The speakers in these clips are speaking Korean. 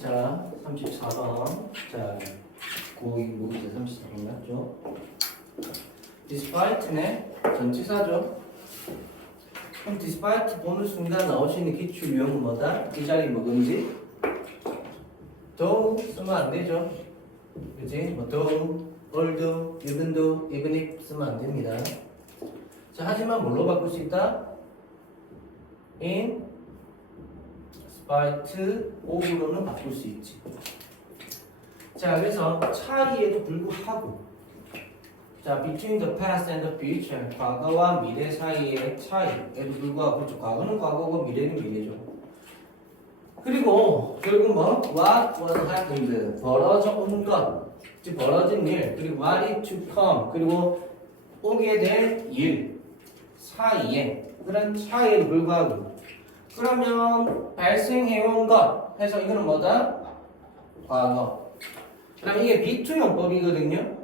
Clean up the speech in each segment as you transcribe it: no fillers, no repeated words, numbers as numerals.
자, 34번. 자, 고이 모르겠어. 34번 맞죠? despite네. 전치사죠. 그럼 despite 보는 순간 나올 수 있는 기출 유형은 뭐다? 이 자리 뭐든지 though 쓰면 안 되죠. 그지? 뭐 though, although, even though, even if 쓰면 안 됩니다. 자, 하지만 뭘로 바꿀 수 있다? in spite of로는 바꿀 수 있지. 자, 그래서 차이에도 불구하고, 자, between the past and the future, 과거와 미래 사이의 차이에도 불구하고, 그렇죠. 과거는 과거고 미래는 미래죠. 그리고 결국 뭐 what was happened, 벌어져 온 것, 즉 벌어진 일, 그리고 what is to come, 그리고 오게 될 일 사이에 그런 차이에도 불구하고, 그러면 발생해온 것 해서 이거는 뭐다? 과거. 그럼 이게 비투용법이거든요.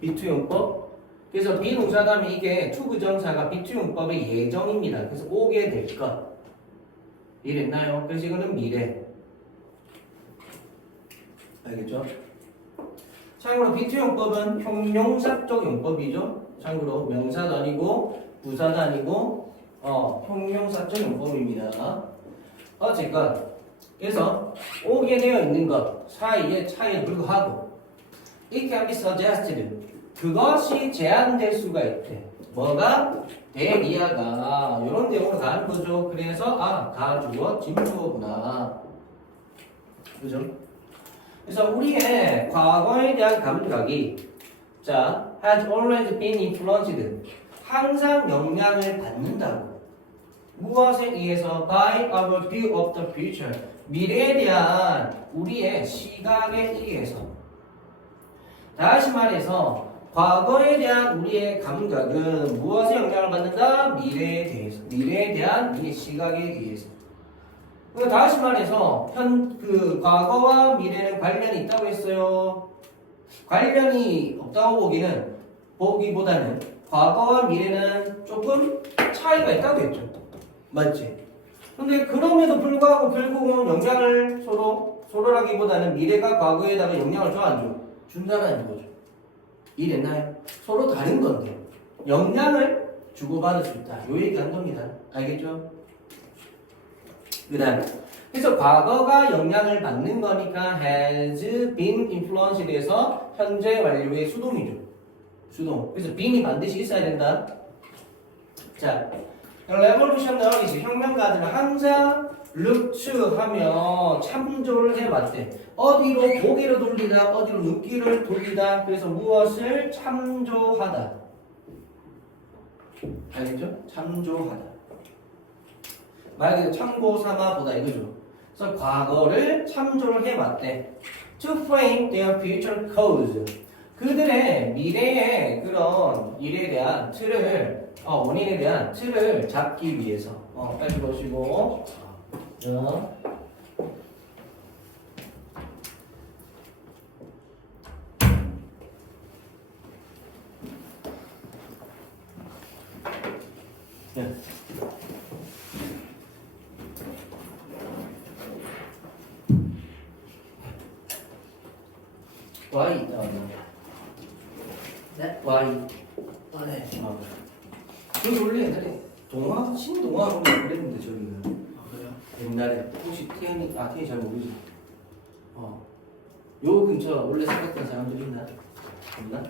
비투용법. 그래서 비동사 다음에 이게 투부정사가 비투용법의 예정입니다. 그래서 오게 될 것. 이랬나요? 그래서 이거는 미래. 알겠죠? 참고로 비투용법은 형용사적 용법이죠. 참고로 명사도 아니고 부사도 아니고 형용사적 용법입니다. 어쨌건 그래서 오게 되어 있는 것 사이의 차이에 불구하고 it can be suggested, 그것이 제한될 수가 있대. 뭐가? 대리아가 이런 내용으로 가는 거죠. 그래서 가주어 진주어구나. 그죠? 그래서 우리의 과거에 대한 감각이 자 has always been influenced, 항상 영향을 받는다고. 무엇에 의해서? by our view of the future, 미래에 대한 우리의 시각에 의해서. 다시 말해서 과거에 대한 우리의 감각은 무엇에 영향을 받는다? 미래에 대해서. 미래에 대한 우리의 시각에 의해서. 그러니까 다시 말해서 과거와 미래는 관련이 있다고 했어요. 관련이 없다고 보기보다는 과거와 미래는 조금 차이가 있다고 했죠. 맞지? 근데 그럼에도 불구하고 결국은 영향을 서로라기보다는 미래가 과거에다가 영향을 줘 안 줘? 준다는 거죠. 이랬나요? 서로 다른 건데 영향을 주고받을 수 있다. 요 얘기한 겁니다. 알겠죠? 그 다음 그래서 과거가 영향을 받는 거니까 has been influenced 해서 현재 완료의 수동이죠. 수동. 그래서 being이 반드시 있어야 된다. 자, 레볼루셔너리즈 혁명가들은 항상 look to 하며 참조를 해왔대. 어디로 고개를 돌리다, 어디로 눈길을 돌리다. 그래서 무엇을 참조하다. 알겠죠? 참조하다. 말 그대로 참고 삼아 보다 이거죠. 그래서 과거를 참조를 해왔대. To frame their future cause, 그들의 미래의 그런 일에 대한 틀을, 원인에 대한 틀을 잡기 위해서. 빨리 보시고. Y 있다 네? Y 네. 여기 원래 옛날에 신동화 그랬는데 저기는. 그래요? 옛날에 혹시 태연이 잘 모르지? 요 근처 원래 생각했던 사람들 있나? 없나?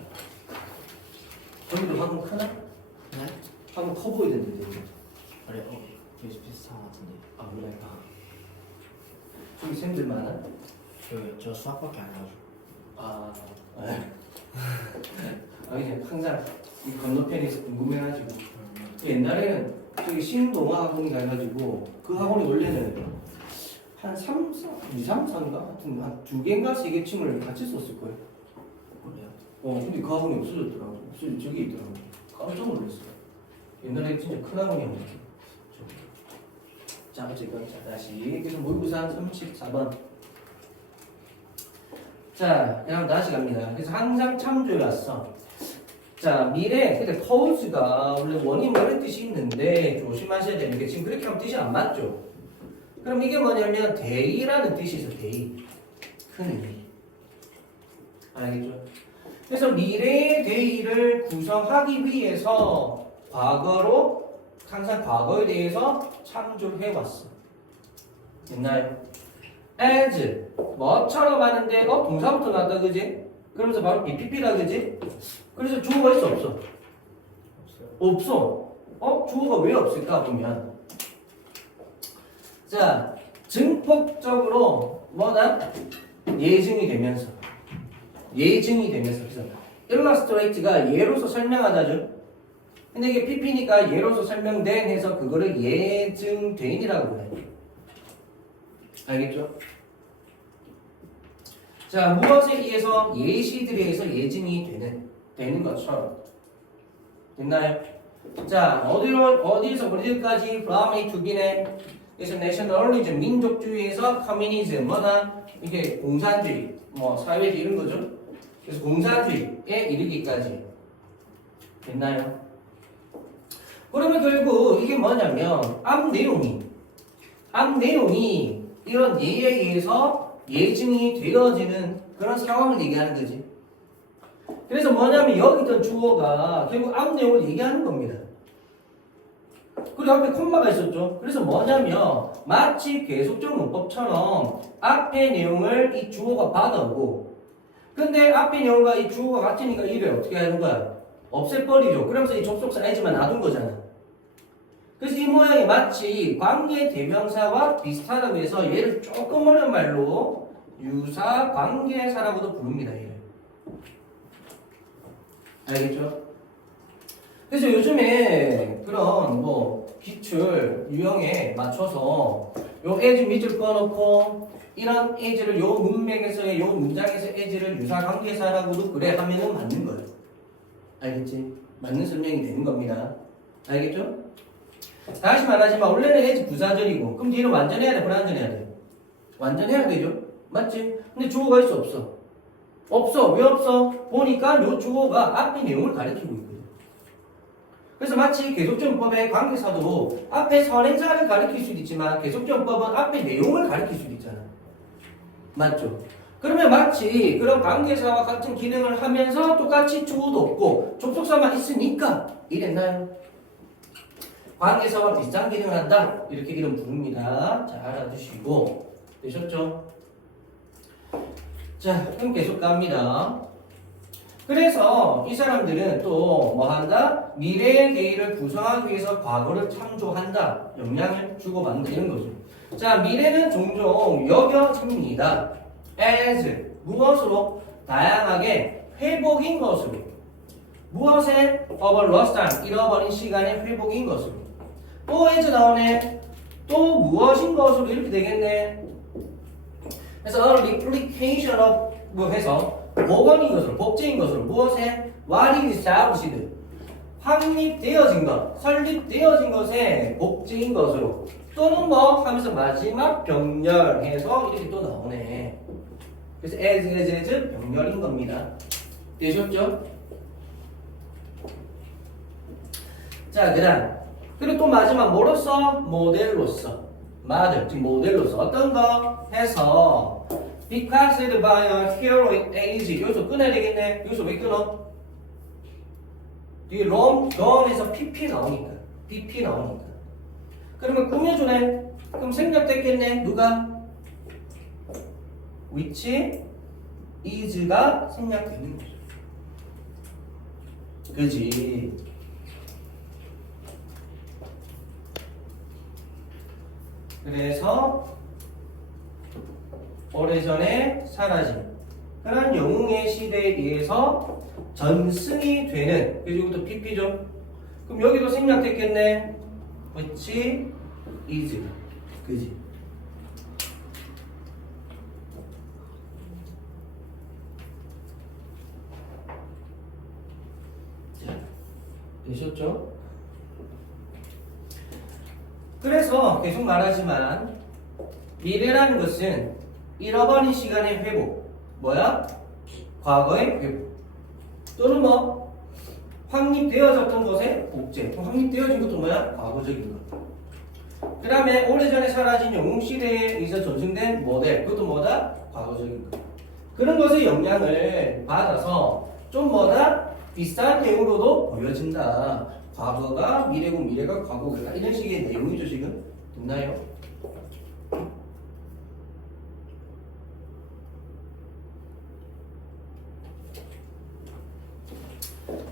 저기도 화분 크나? 네? 화분 커 보이던데 되게. 그래, 되게 비슷한 것 같은데. 그래? 저기 쌤들 많아? 저 수학밖에 안 해가지고. 이제 항상 이 건너편에 있어 궁금해가지고. 옛날에는 저기 신동화 학원이 가가지고 그 학원이 원래는 한 3, 4인가? 하여튼 한 2개인가 3개층을 같이 썼을 거예요. 그래요? 근데 그 학원이 없어졌더라고. 저기 있더라고. 깜짝 놀랐어요. 옛날에 진짜 큰 학원이었는데. 자, 어쨌건 다시. 그래서 모의고사 34번. 자, 그냥 다시 갑니다. 그래서 항상 참조해왔어. 자, 미래, 근데 cause가 원래 원인 이런 뜻이 있는데 조심하셔야 되는 게 지금 그렇게 하면 뜻이 안 맞죠? 그럼 이게 뭐냐면 day라는 뜻이 있어. day. 큰 의미. 알겠죠? 그래서 미래의 day를 구성하기 위해서 과거로 항상 과거에 대해서 참조해 왔어. 됐나요? as 뭐처럼 하는데 동사부터 나왔다 그지? 그러면서 바로 BPP다 그지? 그래서 주어가 있어 없어? 없어요. 없어. 주어가 왜 없을까 보면 자 증폭적으로 뭐다? 예증이 되면서 그래서 illustrate가 예로서 설명하다죠. 근데 이게 PP니까 예로서 설명된 해서 그거를 예증된이라고 그래. 알겠죠? 자, 무엇에 의해서 예시들에 의해서 예증이 되는 것처럼 됐나요? 자, 어디서 어디까지 from A to B네. 그래서 nationalism 민족주의에서 communism 뭐나 이게 공산주의 뭐 사회주의 이런 거죠. 그래서 공산주의에 이르기까지 됐나요? 그러면 결국 이게 뭐냐면 앞 내용이 이런 예에 의해서 예증이 되어지는 그런 상황을 얘기하는 거지. 그래서 뭐냐면 여기 있던 주어가 결국 앞 내용을 얘기하는 겁니다. 그리고 앞에 콤마가 있었죠. 그래서 뭐냐면 마치 계속적 문법처럼 앞에 내용을 이 주어가 받아오고 근데 앞에 내용과 이 주어가 같으니까 이를 어떻게 하는 거야? 없애버리죠. 그러면서 이 접속사 as만 놔둔 거잖아. 그래서 이 모양이 마치 관계 대명사와 비슷하다고 해서 얘를 조금 어려운 말로 유사 관계사라고도 부릅니다. 얘를. 알겠죠? 그래서 요즘에 그런 뭐 기출 유형에 맞춰서 요 as 밑줄 꺼놓고 이런 as를 요 문맥에서의 요 문장에서 as를 유사 관계사라고도 그래 하면은 맞는 거예요. 알겠지? 맞는 설명이 되는 겁니다. 알겠죠? 다시 말하지만 원래는 as 부사절이고 그럼 뒤로 완전해야 돼? 불완전해야 돼? 완전해야 되죠? 맞지? 근데 주어가 있어 없어? 없어. 왜 없어? 보니까 요 주어가 앞에 내용을 가리키고 있거든. 그래서 마치 계속전법의 관계사도 앞에 선행사를 가리킬 수도 있지만 계속전법은 앞에 내용을 가리킬 수도 있잖아. 맞죠? 그러면 마치 그런 관계사와 같은 기능을 하면서 똑같이 주어도 없고 접속사만 있으니까 이랬나요? 관계사와 비슷한 기능을 한다. 이렇게 이름 부릅니다. 자, 알아두시고 되셨죠? 자, 그럼 계속 갑니다. 그래서 이 사람들은 또 뭐 한다? 미래의 데이를 구성하기 위해서 과거를 참조한다. 영향을 주고받는다. 이런 거죠. 자, 미래는 종종 여겨집니다. as 무엇으로? 다양하게 회복인 것으로. 무엇에? of a lost time. 잃어버린 시간의 회복인 것으로. 또 as 나오네. 또 무엇인 것으로 이렇게 되겠네. 그래서 replication of 뭐 해서 복원인 것으로, 복제인 것으로 무엇에? what is established 확립되어진 것, 설립되어진 것에 복제인 것으로 또는 뭐 하면서 마지막 병렬해서 이렇게 또 나오네. 그래서 as 병렬인 겁니다. 되셨죠? 자, 그다음 그리고 또 마지막 뭐로서? 모델로서. 마들, 즉 모델로서 어떤 거 해서 because by a heroic age 여기서 끊어야 되겠네. 여기서 왜 끊어? 뒤에 롬에서 PP 나오니까 PP 나오니까 그러면 꾸며주네. 그럼 생략됐겠네. 누가? which is가 생략되는 거죠. 그지? 그래서 오래전에 사라진 그런 영웅의 시대에 의해서 전승이 되는 그래서 이것도 PP죠. 그럼 여기도 생략됐겠네. which is 그지? 자, 되셨죠? 그래서 계속 말하지만 미래라는 것은 잃어버린 시간의 회복 뭐야? 과거의 회복 또는 뭐 확립되어졌던 것의 복제 확립되어진 것도 뭐야? 과거적인 것 그 다음에 오래전에 사라진 영웅시대에 의해서 전승된 모델, 그것도 뭐다? 과거적인 거. 그런 것의 영향을 받아서 좀 뭐다? 비슷한 내용으로도 보여진다. 과거가 미래고 미래가 과거다. 이런 식의 내용이죠 지금. 됐나요?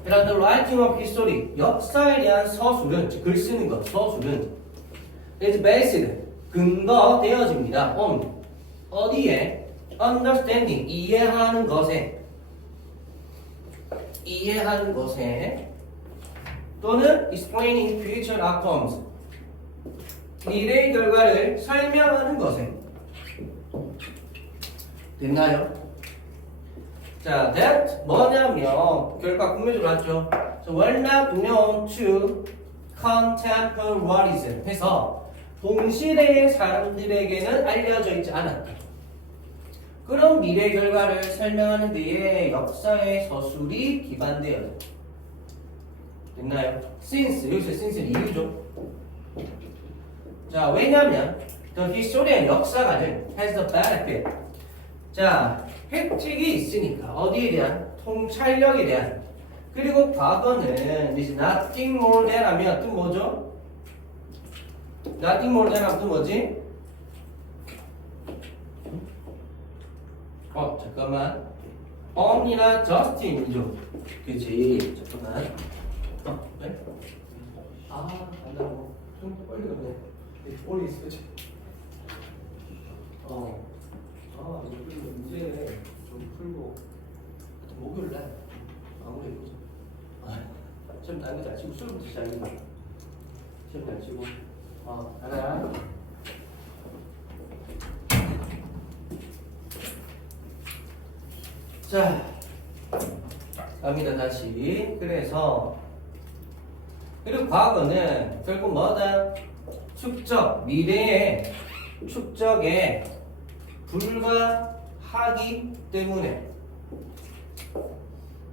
그다음 the writing of history, 역사에 대한 서술은, 즉 글 쓰는 것, 서술은 is based, 근거되어집니다. on, 어디에? understanding, 이해하는 것에, 또는 explaining future outcomes, 미래의 결과를 설명하는 것에. 됐나요? 자, that 뭐냐면 결과 국면적으로 왔죠. So were not known to contemporaries 해서 동시대의 사람들에게는 알려져 있지 않았다. 그런 미래 결과를 설명하는 데에 역사의 서술이 기반되어야 돼. 됐나요? Since, 여기서 since는 이유죠. 자, 왜냐면 the historian, 역사가는 has the benefit. 자, 획득이 있으니까 어디에 대한? 통찰력에 대한. 그리고 과거는 is nothing more than 하면 뜻 뭐죠? nothing more than 하면 뜻 뭐지? 잠깐만. only나 just이죠. 그치? 잠깐만. 네? 안다고. 좀 빨리 가네. 머리 있으지. 이거 문제 좀 풀고 목요일날 마무리 해보자. 시험 다른 거잘 치고 수업부터 시작해봐. 시험 잘 치고. 가자. 자, 갑니다 다시. 그리고 과거는 결국 뭐다? 축적, 미래의 축적에 불과하기 때문에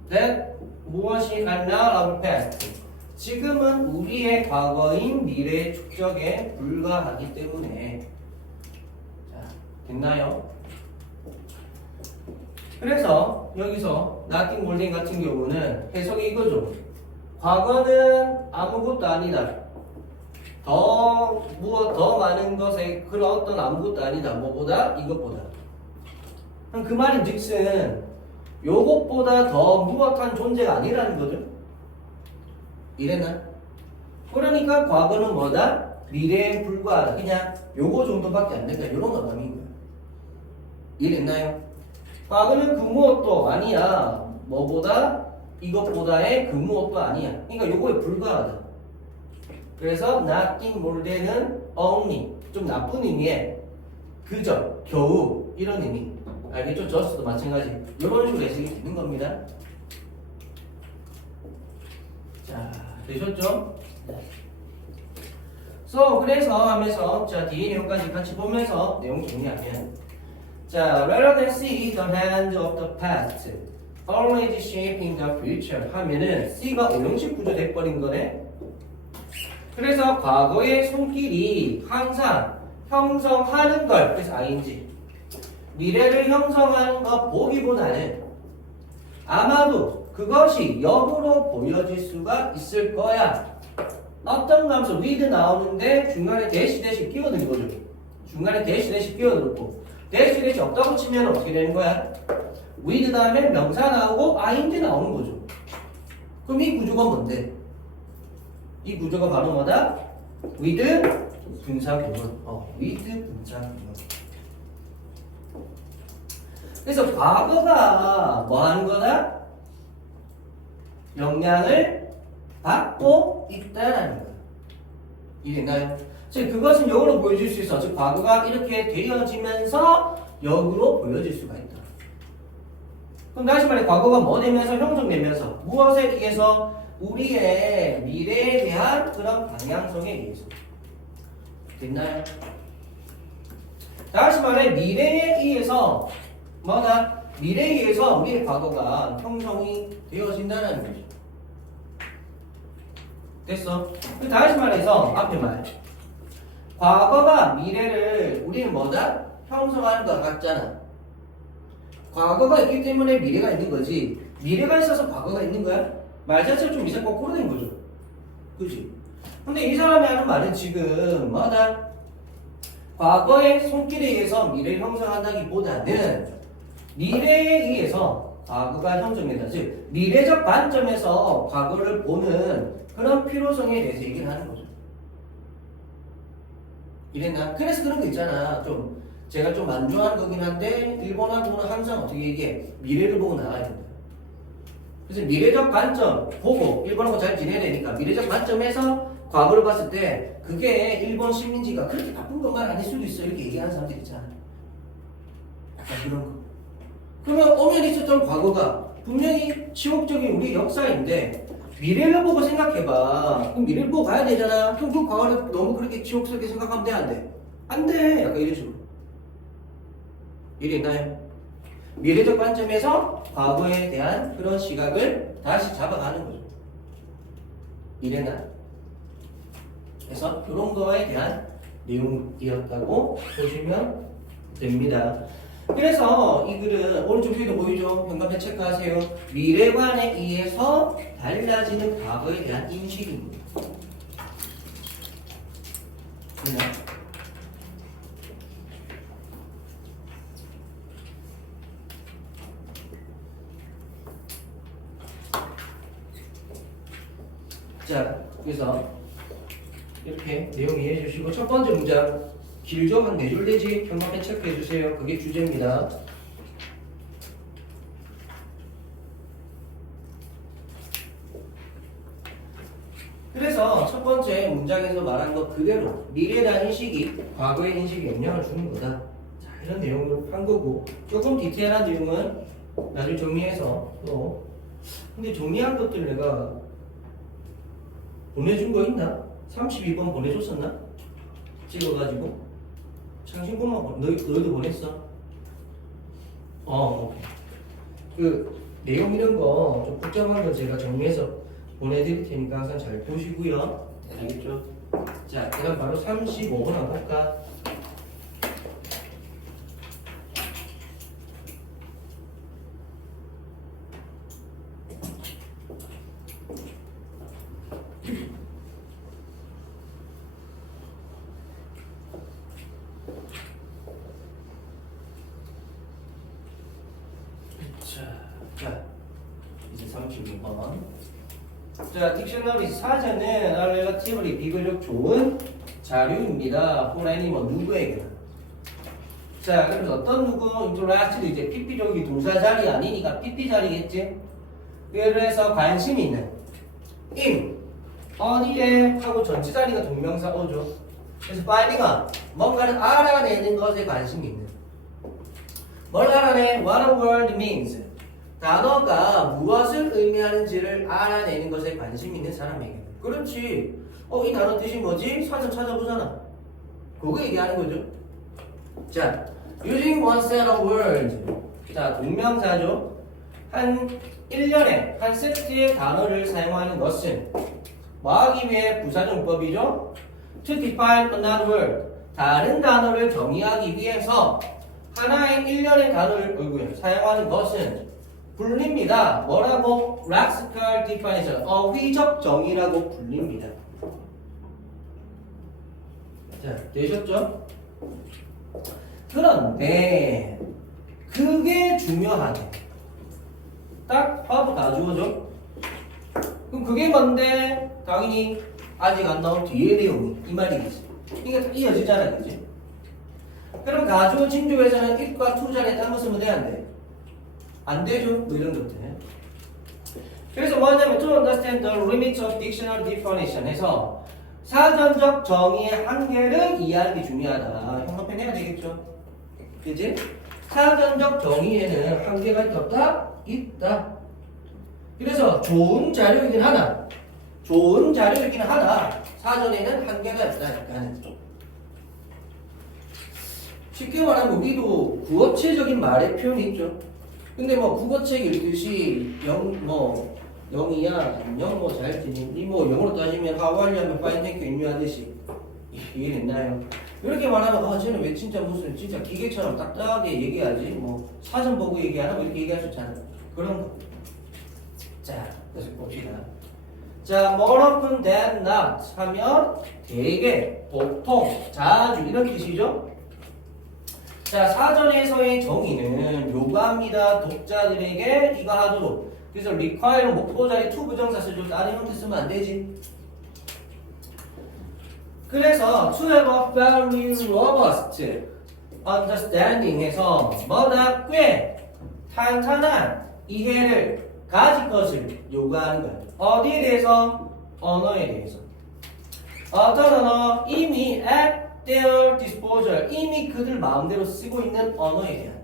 that 무엇이 are not our past, 지금은 우리의 과거인 미래의 축적에 불과하기 때문에. 자, 됐나요? 그래서 여기서 nothing more than 같은 경우는 해석이 이거죠. 과거는 아무것도 아니다. 더 많은 것에 그런 어떤 아무것도 아니다. 뭐보다? 이것보다. 그 말인 즉슨 요것보다 더 무엇한 존재가 아니라는 거죠. 이랬나? 그러니까 과거는 뭐다? 미래에 불과하다. 그냥 요거 정도밖에 안 된다. 이런 어감인 거야. 이랬나요? 과거는 그 무엇도 아니야. 뭐보다? 이것보다의 그 무엇도 아니야. 그러니까 요거에 불과하다. 그래서 nothing more than은 only, 좀 나쁜 의미의 그저, 겨우 이런 의미. 알겠죠? just도 마찬가지. 이런 식으로 해석이 되는 겁니다. 자, 되셨죠? 그래서 하면서 자, 뒤에 내용까지 같이 보면서 내용 정리하면, 자, rather than see the hand of the past always shaping the future 하면은 C가 오형식 구조 돼버린 거네. 그래서 과거의 손길이 항상 형성하는 걸, 그래서 ing, 미래를 형성하는 것 보기보다는 아마도 그것이 역으로 보여질 수가 있을 거야. 어떤 감소 with 나오는데 중간에 대시 끼워든 거죠. 중간에 대시 끼워들었고, 대시 없다고 치면 어떻게 되는 거야? with 다음에 명사 나오고 ing 나오는 거죠. 그럼 이 구조가 뭔데? 이 구조가 바로 뭐다? with 분사구문. with 분사구문. 그래서 과거가 뭐 하는 거다? 영향을 받고 있다라는 거야. 이해됐나요? 즉 그것은 역으로 보여질 수 있어. 즉 과거가 이렇게 되어지면서 역으로 보여질 수가 있다. 그럼 다시 말해 과거가 뭐 되면서 형성되면서 무엇에 의해서? 우리의 미래에 대한 그런 방향성에 의해서. 됐나요? 다시 말해 미래에 의해서 뭐다? 미래에 의해서 우리의 과거가 형성이 되어진다는 거죠. 됐어? 다시 말해서 앞에 말 과거가 미래를 우리는 뭐다? 형성하는 것 같잖아. 과거가 있기 때문에 미래가 있는 거지. 미래가 있어서 과거가 있는 거야? 말 자체가 좀 이제 거꾸로 된 거죠. 그지? 근데 이 사람이 하는 말은 지금 뭐다? 과거의 손길에 의해서 미래를 형성한다기보다는 미래에 의해서 과거가 형성된다. 즉 미래적 관점에서 과거를 보는 그런 필요성에 대해서 얘기를 하는 거죠. 이랬나? 그래서 그런 거 있잖아. 좀 제가 좀 만족하는 거긴 한데 일본하고는 항상 어떻게 얘기해? 미래를 보고 나가야 된다. 그래서 미래적 관점 보고 일본하고 잘 지내야 되니까 미래적 관점에서 과거를 봤을 때 그게 일본 식민지가 그렇게 나쁜 것만 아닐 수도 있어 이렇게 얘기하는 사람들 있잖아. 약간 그런 거. 그러면 오면 있었던 과거가 분명히 치욕적인 우리 역사인데 미래를 보고 생각해봐. 그럼 미래를 보고 가야 되잖아. 그럼 그 과거를 너무 그렇게 치욕스럽게 생각하면 돼? 안 돼? 안 돼. 약간 이런 식으로. 이해됐나요? 미래적 관점에서 과거에 대한 그런 시각을 다시 잡아가는 거죠. 이래나? 그래서 이런 거에 대한 내용이었다고 보시면 됩니다. 그래서 이 글은 오른쪽 위에도 보이죠? 현관펜 체크하세요. 미래관에 의해서 달라지는 과거에 대한 인식입니다. 그냥 자, 그래서 이렇게 내용 이해해 주시고 첫 번째 문장 길죠? 한 4줄 되지? 현관펜 체크해 주세요. 그게 주제입니다. 그래서 첫 번째 문장에서 말한 것 그대로 미래에 대한 인식이 과거의 인식에 영향을 주는 거다. 자, 이런 내용을 한 거고 조금 디테일한 내용은 나중에 정리해서 또 근데 정리한 것들 내가 보내준 거 있나? 32번 보내줬었나? 찍어가지고 창신고만 너희도 보냈어? 오케이. 그 내용 이런 거 좀 복잡한 거 제가 정리해서 보내드릴 테니까 항상 잘 보시고요. 알겠죠? 자, 그다음 바로 35번 한번 볼까? 자, 이제 32번. 자, 딕셔너리 사전은 렐러티브리 비교적 좋은 자료입니다. 호라이니 뭐 누구에게나. 자, 그래서 어떤 누구 인터랙트도 이제 PP적이 동사 자리 아니니까 PP 자리겠지? 그래서 관심 있는 in 어디에 하고 전체 자리가 동명사 오죠. 그래서 finding은 뭔가를 알아내는 것에 관심이 있는. 뭘 알아내? What a word means. 단어가 무엇을 의미하는지를 알아내는 것에 관심 있는 사람에게. 그렇지. 이 단어 뜻이 뭐지? 사전 찾아보잖아. 그거 얘기하는 거죠. 자, using one set of words. 자, 동명사죠. 한 1년에 한 세트의 단어를 사용하는 것은 뭐 하기 위해 부사용법이죠? To define another word. 다른 단어를 정의하기 위해서 하나의 1년의 단어를 사용하는 것은 불립니다. 뭐라고? lexical definition, 어휘적 정의라고 불립니다. 자, 되셨죠? 그런데 그게 중요하네. 딱 봐도 다 주어져. 그럼 그게 뭔데? 당연히 아직 안 나온 뒤에 내용이 이 말이겠지. 이게 다 이어지잖아, 그지? 그럼 가주어 징조에서는 it과 to 자리에 딴 거 쓰면 돼, 안 돼? 안 되죠? 뭐 이런 것들. 그래서 뭐냐면 to understand the limits of dictionary definition 해서 사전적 정의의 한계를 이해하는 게 중요하다. 형광펜 해야 되겠죠? 그지? 사전적 정의에는 한계가 있다? 있다. 그래서 좋은 자료이긴 하다. 좋은 자료이긴 하다. 사전에는 한계가 있다. 약간 쉽게 말하면 우리도 구어체적인 말의 표현이 있죠. 근데 뭐 국어책 읽듯이 영이야 안녕 뭐 잘 지내니 뭐 영어로 따지면 하와이하면 파인 땡큐 의미하듯이 이해됐나요? 이렇게 말하면 아 쟤는 왜 진짜 무슨 진짜 기계처럼 딱딱하게 얘기하지? 뭐 사전 보고 얘기하나? 뭐 이렇게 얘기할 수 있잖아. 그런 거. 자, 그래서 봅시다. 자, more often than not 하면 대개, 보통, 자주 이런 뜻이죠. 자, 사전에서의 정의는 요구합니다. 독자들에게 이거 하도록. 그래서 require 목표 자리 to 부정사 쓰죠. 다른 형태 쓰면 안 되지. 그래서 to have a very robust understanding 해서 뭐다 꽤 탄탄한 이해를 가질 것을 요구하는 거야. 어디에 대해서? 언어에 대해서. 어떤 언어? 이미 at their disposal. 이미 그들 마음대로 쓰고 있는 언어에 대한.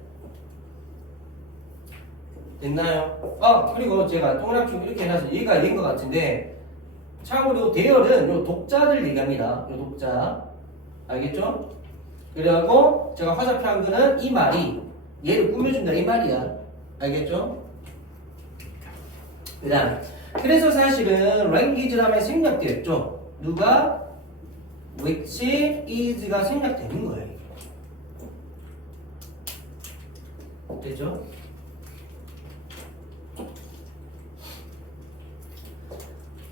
됐나요? 그리고 제가 동그라미 이렇게 해놔서 얘가 된 것 같은데 참고로 대열은 요 독자들 얘기합니다. 요 독자. 알겠죠? 그리고 제가 화살표 한 거는 이 말이 얘를 꾸며준다 이 말이야. 알겠죠? 그 다음 그래서 사실은 language라면 생략되었죠. 누가? which is가 생략되는 거예요. 됐죠?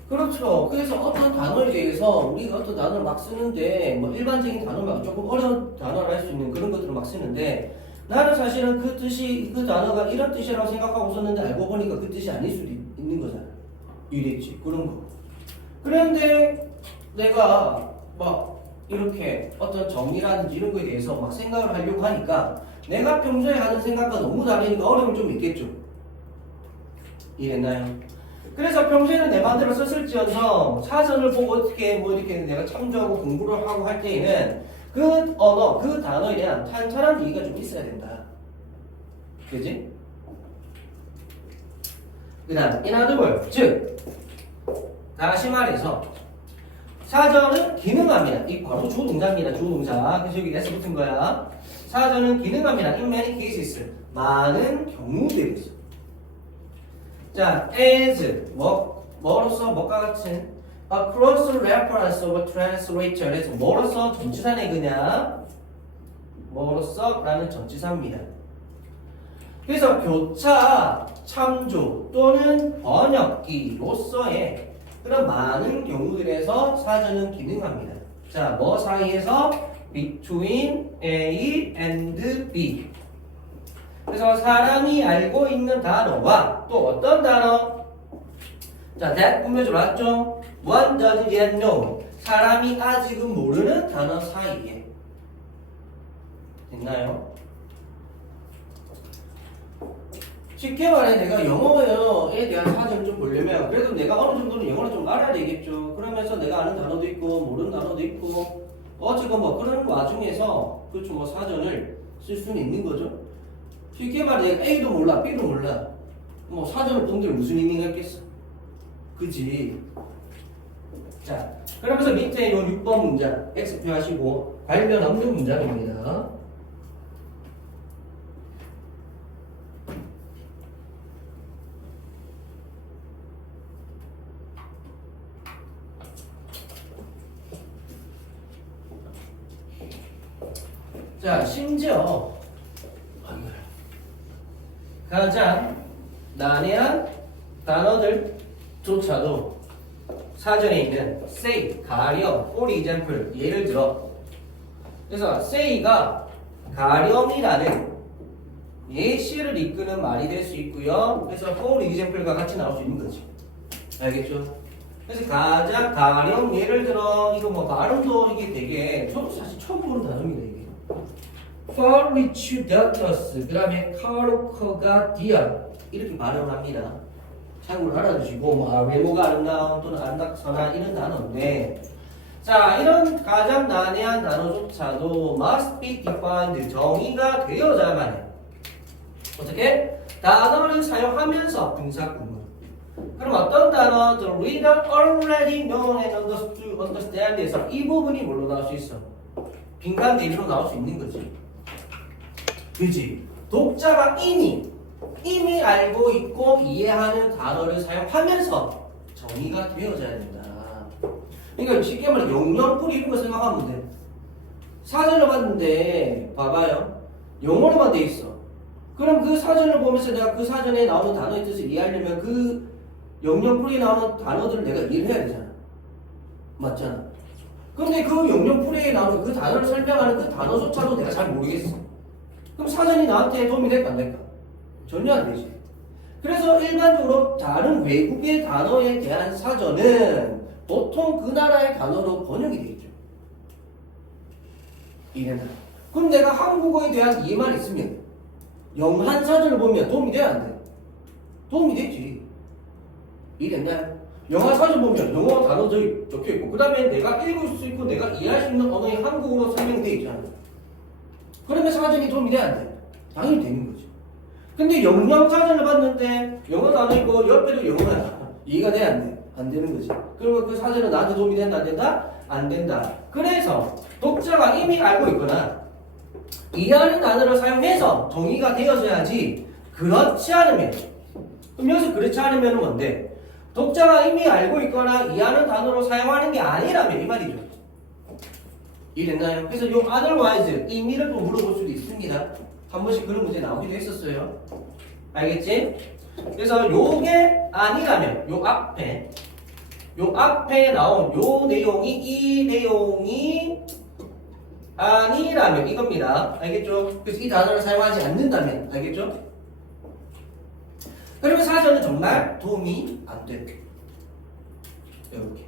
그렇죠. 그래서 어떤 단어에 대해서 우리가 어떤 단어를 막 쓰는데 뭐 일반적인 단어 말고 조금 어려운 단어를 할 수 있는 그런 것들을 막 쓰는데 나는 사실은 그 뜻이 그 단어가 이런 뜻이라고 생각하고 썼는데 알고 보니까 그 뜻이 아닐 수도 있는 거잖아. 이랬지. 그런 거. 그런데 내가 막 이렇게 어떤 정의라든지 이런 거에 대해서 막 생각을 하려고 하니까 내가 평소에 하는 생각과 너무 다르니까 어려움이 좀 있겠죠. 이해됐나요? 그래서 평소에는 내 마음대로 썼을지언정 사전을 보고 어떻게 뭐 이렇게 내가 참조하고 공부를 하고 할 때에는 그 언어, 그 단어에 대한 탄탄한 이해가 좀 있어야 된다. 그지? 그 다음, in other words, 즉 다시 말해서 사전은 기능합니다. 이 바로 조동사입니다. 조동사. 그래서 여기 S 붙은 거야. 사전은 기능합니다. In many cases. 많은 경우들에서. 자, as 뭐로서 뭐가 같은 a cross reference of a translator. 그래서 뭐로서 전치사네 그냥 뭐로서라는 전치사입니다. 그래서 교차, 참조 또는 번역기로서의 그런 많은 경우들에서 사전은 기능합니다. 자, 뭐 사이에서 between A and B. 그래서 사람이 알고 있는 단어와 또 어떤 단어? 자, that 꾸며줘놨죠? One doesn't yet know. 사람이 아직은 모르는 단어 사이에. 됐나요? 쉽게 말해 내가 영어에 대한 사전을 좀 보려면 그래도 내가 어느 정도는 영어를 좀 알아야 되겠죠. 그러면서 내가 아는 단어도 있고 모르는 단어도 있고 어쨌건 뭐 그런 와중에서 그렇죠 뭐 사전을 쓸 수는 있는 거죠. 쉽게 말해 내가 A도 몰라 B도 몰라 뭐 사전을 본들 무슨 의미가 있겠어. 그지? 자 그러면서 밑에 요 6번 문장 X 표하시고 관련 없는 문장입니다. 자, 심지어 가장 난해한 단어들조차도 사전에 있는 say, 가령, for example 예를 들어 그래서 say가 가령이라는 예시를 이끄는 말이 될 수 있고요. 그래서 for example과 같이 나올 수 있는 거지. 알겠죠? 그래서 가장 가령 예를 들어 이거 뭐 발음도 이게 되게 저도 사실 처음 보는 단어입니다 이게. Fortunatus 그 다음에 Carocagadia 이렇게 발음을 합니다. 참고로 알아두시고 뭐 외모가 아름다운 또는 아름답거나 이런 단어인데 자 이런 가장 난해한 단어조차도 must be defined 정의가 되어야만 해. 어떻게? 단어를 사용하면서 분사구문. 그럼 어떤 단어? The reader already know and understand에서 이 부분이 뭘로 나올 수 있어? 빈칸 대비로 나올 수 있는 거지. 그지? 독자가 이미 알고 있고 이해하는 단어를 사용하면서 정의가 되어져야 된다. 그러니까 쉽게 말해 영영풀이 이런 거 생각하면 돼. 사전을 봤는데 봐봐요. 영어로만 돼 있어. 그럼 그 사전을 보면서 내가 그 사전에 나오는 단어의 뜻을 이해하려면 그 영영풀이에 나오는 단어들을 내가 이해를 해야 되잖아. 맞잖아. 근데 그 영영풀이에 나오는 그 단어를 설명하는 그 단어조차도 내가 잘 모르겠어. 그럼 사전이 나한테 도움이 될까 안 될까? 전혀 안 되지. 그래서 일반적으로 다른 외국의 단어에 대한 사전은 보통 그 나라의 단어로 번역이 되어 있죠. 이해나? 그럼 내가 한국어에 대한 이해만 있으면 영한 사전을 보면 도움이 돼야 안 돼? 도움이 되지. 이해됐나요? 영어 사전 보면 영어 단어들이 적혀있고 그 다음에 내가 읽을 수 있고 내가 이해할 수 있는 언어의 한국어로 설명되어 있잖아. 그러면 사전이 도움이 돼야 안 돼? 당연히 되는 거지. 근데 영영 사전을 봤는데 영어 단어 있고 옆에도 영어야. 이해가 돼? 안 돼? 안 되는 거지. 그러면 그 사전은 나한테 도움이 된다? 안 된다? 안 된다. 그래서 독자가 이미 알고 있거나 이해하는 단어를 사용해서 정의가 되어져야지. 그렇지 않으면, 그럼 여기서 그렇지 않으면 뭔데? 독자가 이미 알고 있거나 이해하는 단어로 사용하는 게 아니라면 이 말이죠. 이해됐나요? 그래서 요 otherwise 의미를 또 물어볼 수도 있습니다. 한 번씩 그런 문제 나오기도 했었어요. 알겠지? 그래서 요게 아니라면 요 앞에 나온 요 내용이 이 내용이 아니라면 이겁니다. 알겠죠? 그래서 이 단어를 사용하지 않는다면 알겠죠? 그러면 사전은 정말 도움이 안 돼. 이렇게